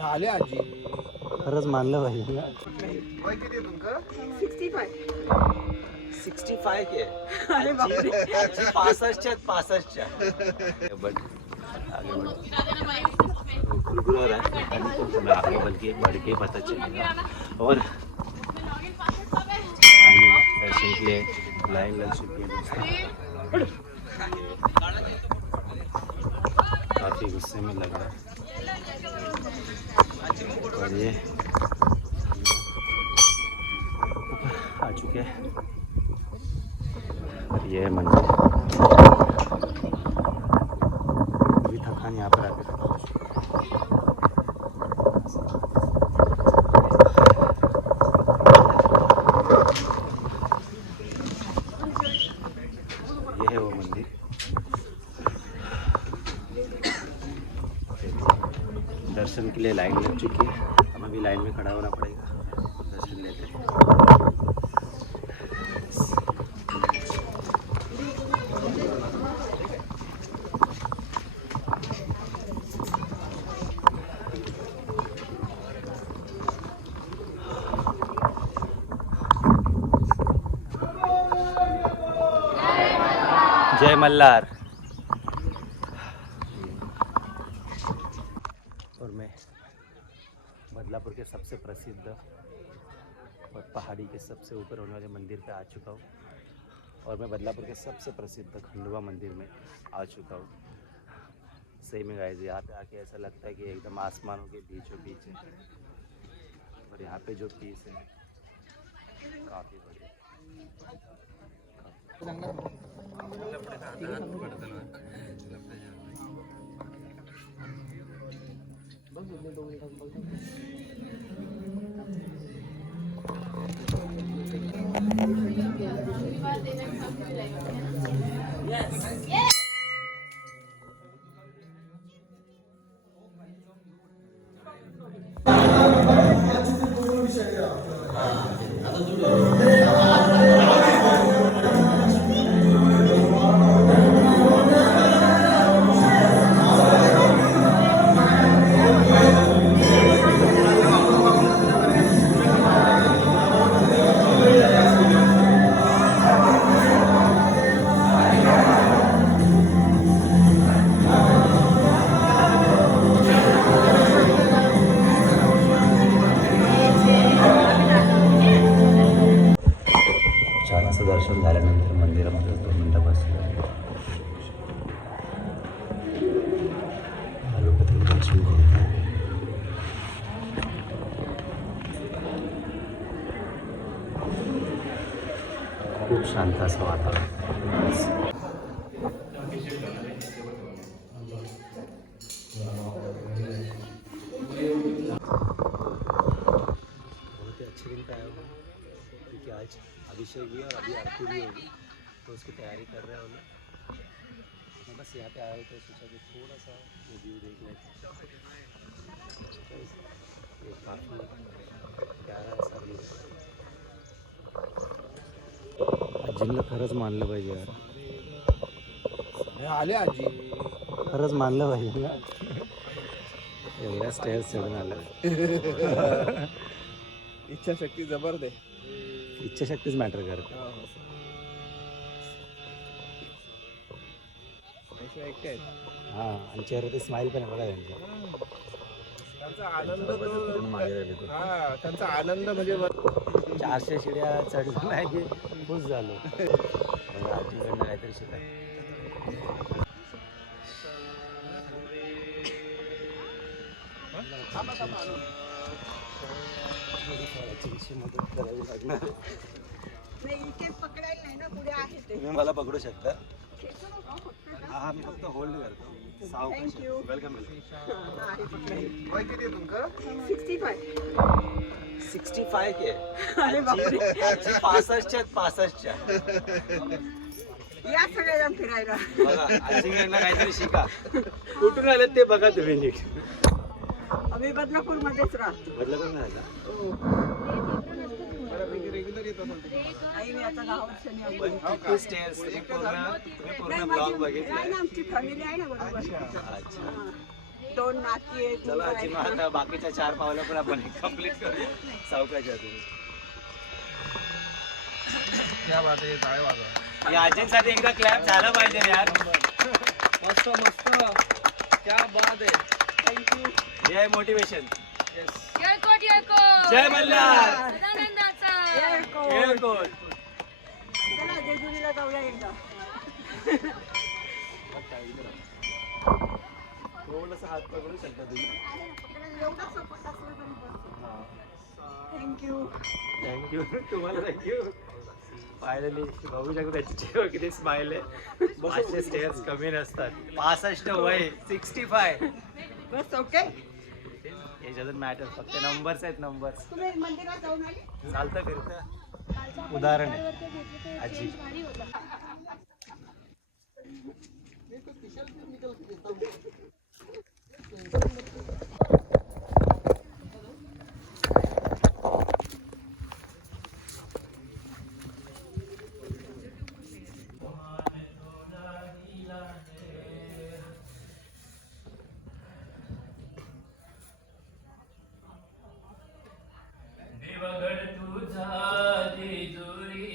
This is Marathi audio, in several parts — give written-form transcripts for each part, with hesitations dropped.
आले आजी. खरंच मानलं पाहिजे. वय किती आहे तुमचं? 65 के अरे बापरे. 65 बट आगे बढ़ रहा है हमें आगे बढ़ के पता चलेगा। और दर्शन के लिए लाइन लग चुकी है। काफी गुस्से में लग रहा है और ये ऊपर आ चुके हैं और ये मंदिर अभी थकान यहाँ पर आके खत्म हो चुकी है। ये है वो मंदिर। दर्शन के लिए लाइन लग चुकी है। हमें भी लाइन में खड़ा होना पड़ेगा दर्शन लेते हैं। जय मल्हार। और मैं बदलापुर के सबसे प्रसिद्ध और पहाड़ी के सबसे ऊपर होने वाले मंदिर पे आ चुका हूँ और मैं बदलापुर के सबसे प्रसिद्ध खंडवा मंदिर में आ चुका हूँ। सही में गाइस यहाँ पे आके ऐसा लगता है कि एकदम आसमानों के बीचों बीच है और यहाँ पे जो पीस है काफ़ी बढ़िया। छानचं दर्शन झाल्यानंतर मंदिरामध्ये 2 मिनिटं बसलो. लोकांचं दर्शन करतो. खूप शांत असं वातावरण. बहुत ही अच्छे दिन पे आया हूँ क्योंकि आज अभिषेक भी और अभी आरती भी होगी तो उसकी तैयारी कर रहे हो लोग। मैं बस यहाँ पे आया हूँ तो सोचा कि थोड़ा सा व्यू देख लेते हैं। ये काफ़ी प्यारा सा व्यू है. आजींना खरंच मानलं पाहिजे यार. आले आजी. खरंच मानलं पाहिजे. एवढ्या स्टेअर्स चढून आलं. इच्छाशक्ती जबरदस्त. इच्छाशक्तीच मॅटर करते. हां आणि चेहऱ्यावरती स्माईल पण आहे बघा त्यांचा आनंद त्यांचा आनंद म्हणजे 400 शिड्या चढलं नाही की खुश झालो. आजीकडनं काहीतरी शिकाय. मदत करावी लागणार. तुम्ही मला पकडू शकता. हा मी फक्त होल्ड करतो. थँक्यू. वेलकम. वय किती आहे तुमचं? 65 के अरे बापरे. 65 या सगळ्या फिरायला. बघा आजीकडनं काहीतरी शिका. कुठून आले ते बघा तुम्ही नीट. आम्ही बदलापूर मध्येच राहतो. बदलापूर नाही का? रेग्युलर येत असेल. आई मी आता 10 वर्षांनी आली. पण किती स्टेअर्स तुम्ही पूर्ण नाही, ब्लॉग माझी बघितला. आहे ना, आमची फॅमिली आहे ना बरोबर. अच्छा. 2 नाती आहेत. चला आजी मग आता बाकीच्या 4 पावलं पण आपण कम्प्लीट करूया सावकाशा तुम्ही. क्या बात आहे, काय वाजवा. या आजींसाठी एकदा क्लॅप झाला पाहिजे यार. मस्त मस्त, क्या बात आहे. थँक्यू. जय मोटिवेशन. येळकोट येळकोट जय मल्हार. सदानंदाचा येळकोट. चला जेजुरीला जाऊया एकदा. थोडंसं हात पकडू शकता तुम्ही. एवढा सपोर्ट असला तरी बस. थँक्यू. थँक्यू. तुम्हाला थँक्यू. फायनली बघू शकतो त्याची चेहरा किती स्माइल आहे. असे स्टेअर्स कमी नसतात. 65 वय 65. बस ओके. हे डझंट मॅटर. फक्त नंबर्स आहेत नंबर्स. तुम्ही मंदिरात जाऊन आले? चालतं फिरतं. उदाहरण आहे आजी. देवगड तुझा जेजुरी,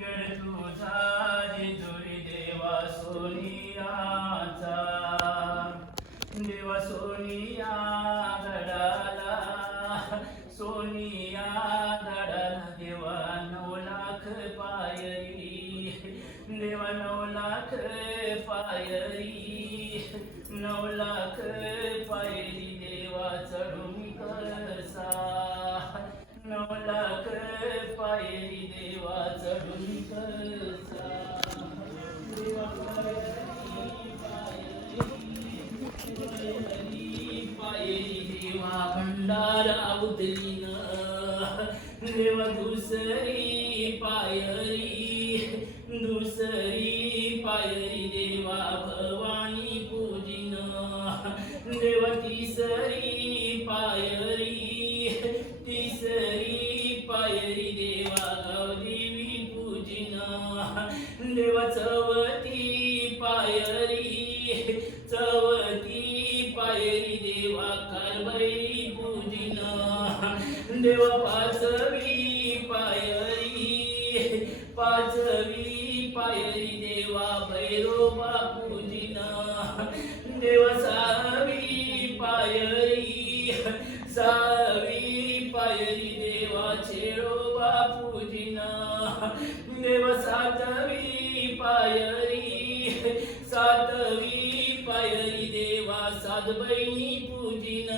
गड तुझा जेजुरी, देवा सोनियाचा, देवा सोनिया गडाला, सोनिया गडाला, देवा 9 लाख पायरी, देवा 9 लाख पायरी, 9 लाख पायरी, देवा चढून कसा, 9 लाख पायरी, देवा चढून कसा, देवा पायरी, देवा भंडारा उतरीन, देवा दुसरी पायरी, दुसरी पायरी, देवा भवानी पूजिन, देवा तिसरी पायरी, तिसरी पायरी, देवा गावदेवी पूजिन, देवा चौथी पायरी, चौथी पायरी, देवा कारभारी पूजिन, देवा 5वी पायरी, 5वी पायरी, देवा भैरोबा पूजिन, देवा 6वी पायरी, 6वी पायरी, देवा छेडोबा पूजिन, देवा 7वी पायरी, 7वी पायरी, देवा 7 बहिणी पूजिन,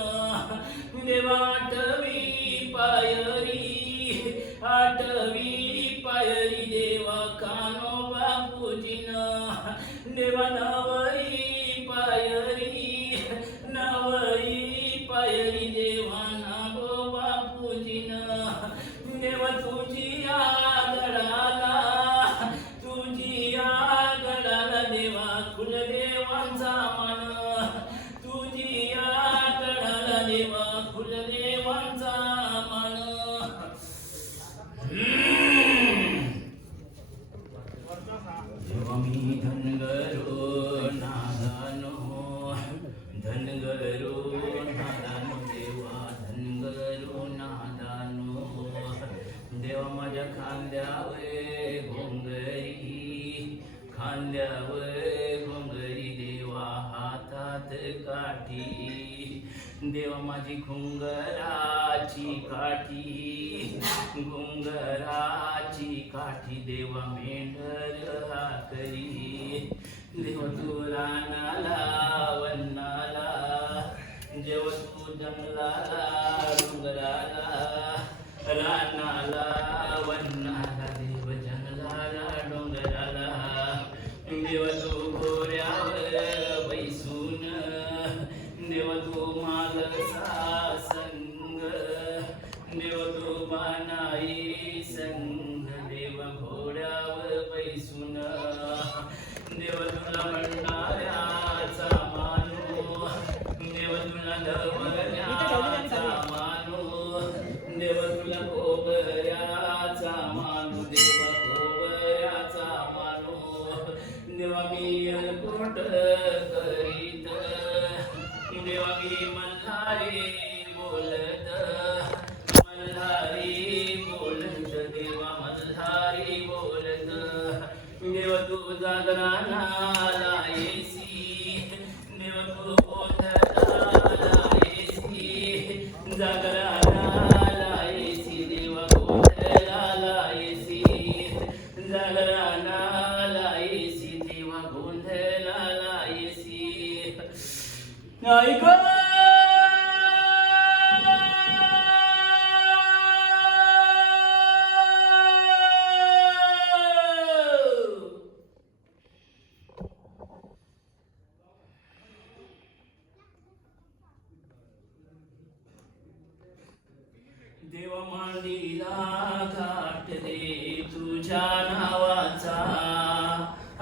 देवा 8वी पायरी, 8वी पायरी, देवा कानोबा पूजिन, देवा 9वी पायरी, 9वी पायरी, देवा नागोबा पूजिन, देवा तुझिया गडाला, तुझिया गडाला, देवा कुलदेवांचा मान, तुझिया गडाला, देवा कुलदेवांचा मान. देवा मी धनगरो नादानो, धनगरो नादानो, देवा धनगरो नादानो, देवा माझ्या खांद्यावर घोंगरी, खांद्यावर घोंगरी, देवा हातात काठी, देवा माझी घुंगराची काठी, घुंगराची काठी, देवा मेंढर हातरी, देवा तू रानाला वनाला, जेव्हा तू जंगलाला डोंगराला, रानाला वनाला, देव जंगलाला डोंगराला, देवा तू घोड्यावर बैसून, देवा तू मालसा संग, देवा तू बानाई संग, देवा घोड्यावर बैसून, देवा तुला भंडाऱ्याचा मानो, देवा तुला धवल्याचा मानो, देवा तुला गोबऱ्याचा मानो, देवा गोबऱ्याचा मानो, देवा मी येळकोट करीत, मी मल्हारी बोलत देवा मल्हारी बोलत देव तू जागरानाला येसी देव तू गोंधळाला येसी जागरानाला येसी देव गोंधळाला येसी जागरानाला येसी देव गोंधळाला येसी ऐक देव मांडीला घाट रे तुझ्या नावाचा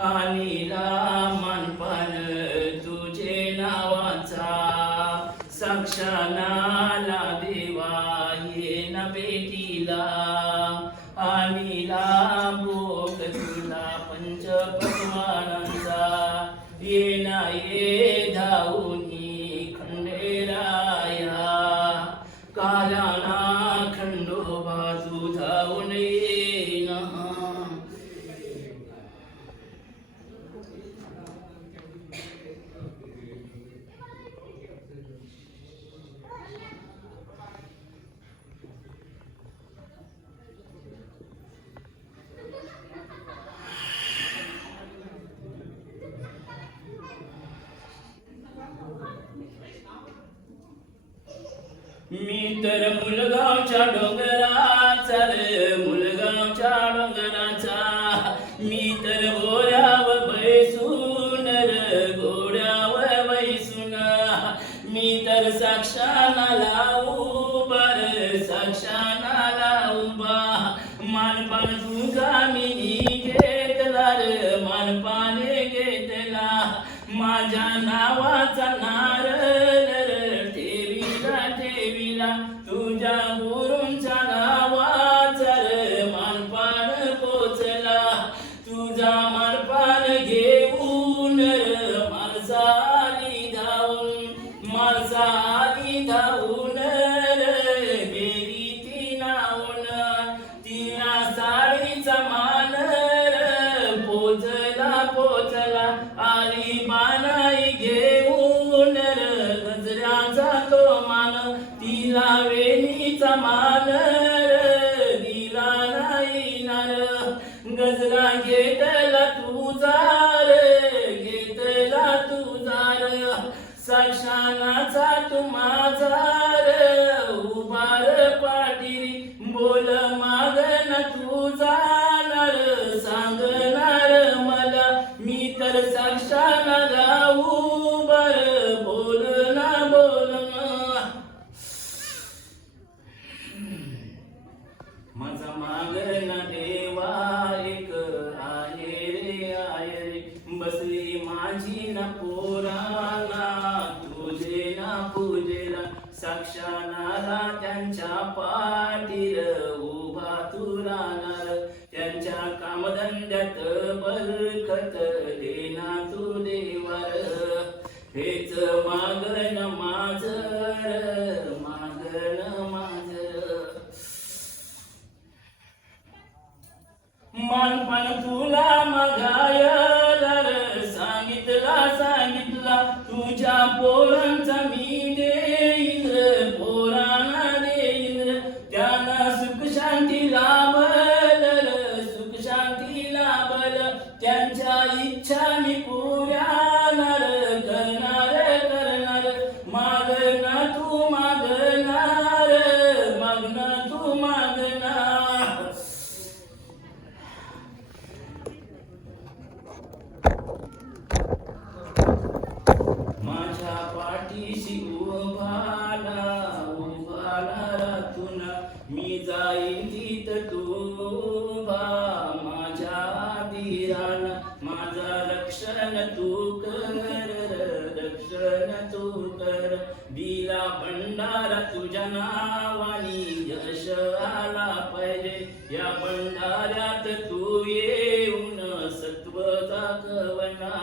आणीला मानपान तुझे नावाचा साक्षानाला देवा ये न भेटीला आणीला भोग तुला पंचपक्वानांचा ये ना ये धावूनी खंडेराया कालाना खंडोबा तू धावून येना मी तर मुलगावच्या डोंगराचा रे मुलगावच्या डोंगराचा मी तर घोड्यावर बैसून रे घोड्यावर बैसून मी तर साक्षाना लावूबा रे साक्षाना लावूबा मानपान तुझा मी घेतला रे मानपाने घेतला माझ्या नावाचा नारळ तुझ्या गुरूंच्या नावाचा रे मानपान पोचला तुझा मानपान घेऊन माणसाली धावून गेली ती नावून तिला साडीचा मान पोचला आली बानाई घेऊन गजऱ्याचा तो मान तिला वेणीचा मान दिला नाही नार गजरा घेतला तुझा घेतला तुझा साक्षानाचा तू माझा उभार पाटीरी बोल मागन तुझा नर सांगणार मला मी तर साक्षाना लावू बर बोल ना माझा मागना देवा एक आहे रे बसली माझी ना पोराना तुझे ना पूजेला साक्षानाला त्यांच्या पाठीर उभा तू राहणार त्यांच्या कामधंद्यात बरकत देना तू देवार हेच मागण माझं मानपान तुला मगायला सांगितला तुझ्या पोरांचा मी देईन पोरांना देईन त्यांना सुख शांती लाभल त्यांच्या इच्छा मी पुऱ्याणार करणार मागना तू मागणार माझ्या पाठीशी उभाला रातून मी जाईन तिथं तुभा माझ्या धीरान माझा रक्षण तू कर दिला भंडारा तुझ्या नावानी यश आला पाहिजे या भंडाऱ्यात तू येऊन सत्व दाखवना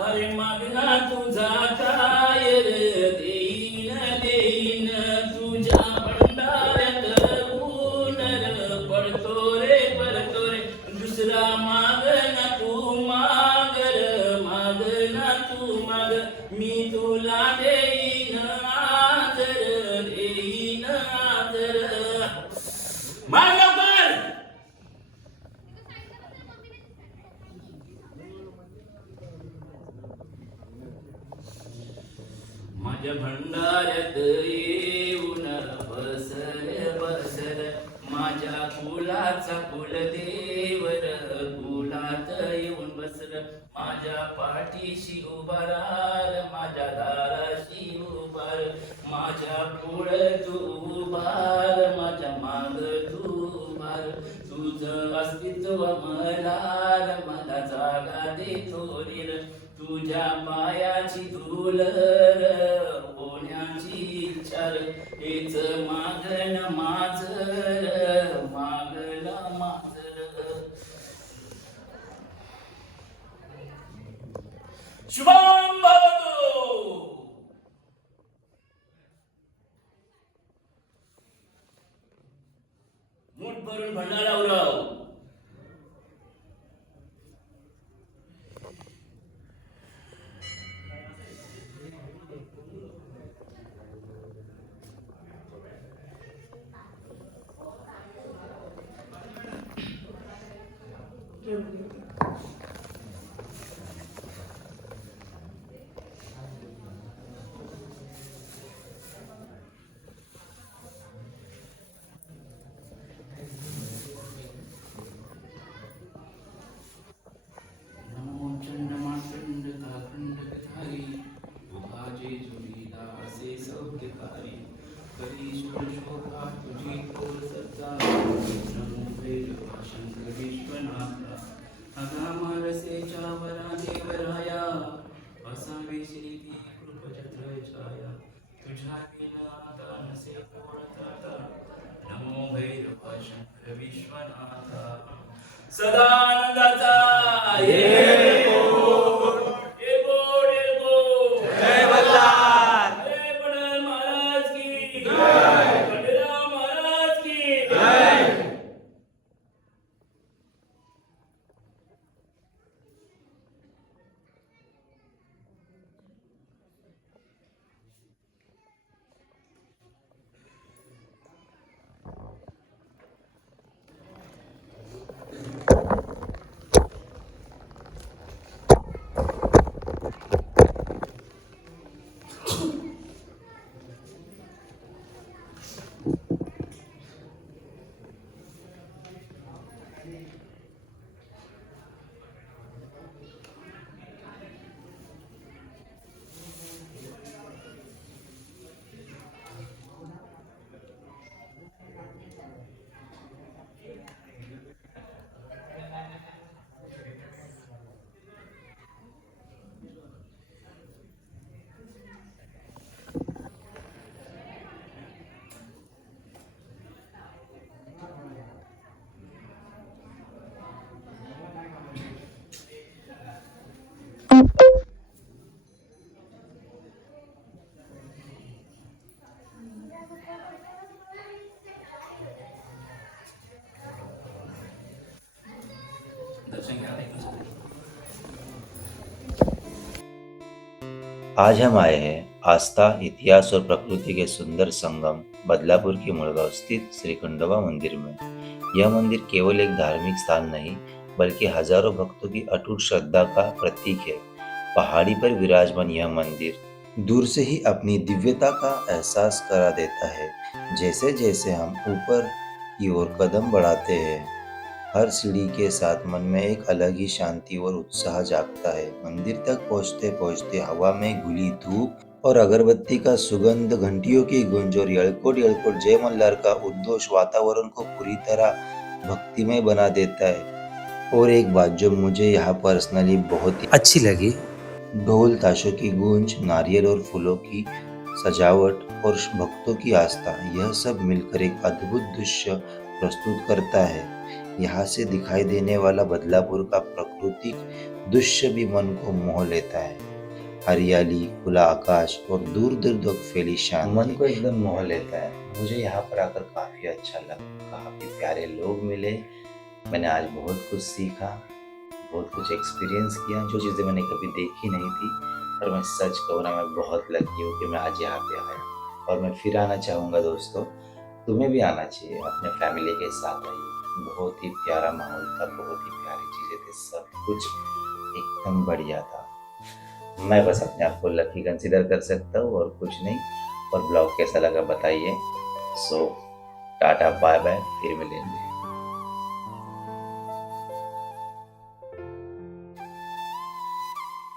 अरे मागना तुझा काय रे, देईन देईन तुझ्या भंडाऱ्यात ऊन र, पडतो रे दुसरा मागना तू माग र, मागना तू माग, मी तुला देईन आदर, देईन आदर. माग लवकर. माझ्या भंडाऱ्यात येऊन बसर बसर, माझ्या कुलाचा कुलदेवर कुलात येऊन बसर, माझ्या पाठीशी उभार, माझ्या दाराशी उभार, माझ्या पुढे तू उभार, माझ्या माग तू उभार, तुझं अस्तित्व मला जागा दे थोडी र, तुझ्या पायाची धूल होण्याची इच्छा र, हेच मागण माझं र, मागण माझं र. शुभम भवतु. मूठ भरून भंडारा उराव. नमो भैरवा शंकर विश्वनाथा. सदानंदाचा जय मल्हार. पटेल महाराज की जय. खंडेराव महाराज की जय. आज हम आए हैं आस्था, इतिहास और प्रकृति के सुंदर संगम बदलापुर के मुड़गांव स्थित श्री खंडोबा मंदिर में। यह मंदिर केवल एक धार्मिक स्थान नहीं बल्कि हजारों भक्तों की अटूट श्रद्धा का प्रतीक है। पहाड़ी पर विराजमान यह मंदिर दूर से ही अपनी दिव्यता का एहसास करा देता है। जैसे जैसे हम ऊपर की ओर कदम बढ़ाते हैं, हर सीढ़ी के साथ मन में एक अलग ही शांति और उत्साह जागता है। मंदिर तक पहुंचते पहुंचते हवा में घुली धूप और अगरबत्ती का सुगंध, घंटियों की गूंज और यलकोट यलकोट जय मल्हार का उद्घोष वातावरण को पूरी तरह भक्तिमय बना देता है। और एक बात जो मुझे यहाँ पर्सनली बहुत ही अच्छी लगी, ढोल ताशों की गूंज, नारियल और फूलों की सजावट और भक्तों की आस्था, यह सब मिलकर एक अद्भुत दृश्य प्रस्तुत करता है। यहाँ से दिखाई देने वाला बदलापुर का प्राकृतिक दृश्य भी मन को मोह लेता है। हरियाली, खुला आकाश और दूर दूर तक फैली शांति मन को एकदम मोह लेता है। मुझे यहाँ पर आकर काफी अच्छा लगा, काफी प्यारे लोग मिले। मैंने आज बहुत कुछ सीखा, बहुत कुछ एक्सपीरियंस किया, जो चीज़ें मैंने कभी देखी नहीं थी। और मैं सच कहूँ ना, मैं बहुत लकी हूँ कि मैं आज यहाँ पे आया, और मैं फिर आना चाहूँगा। दोस्तों, तुम्हें भी आना चाहिए, अपने फैमिली के साथ आइए। बहुत ही प्यारा माहौल था, बहुत ही प्यारी चीज़ें थी, सब कुछ एकदम बढ़िया था। मैं बस अपने आप को लकी कंसिडर कर सकता हूँ और कुछ नहीं। और ब्लॉग कैसा लगा बताइए। सो टाटा बाय बाय, फिर मिलेंगे।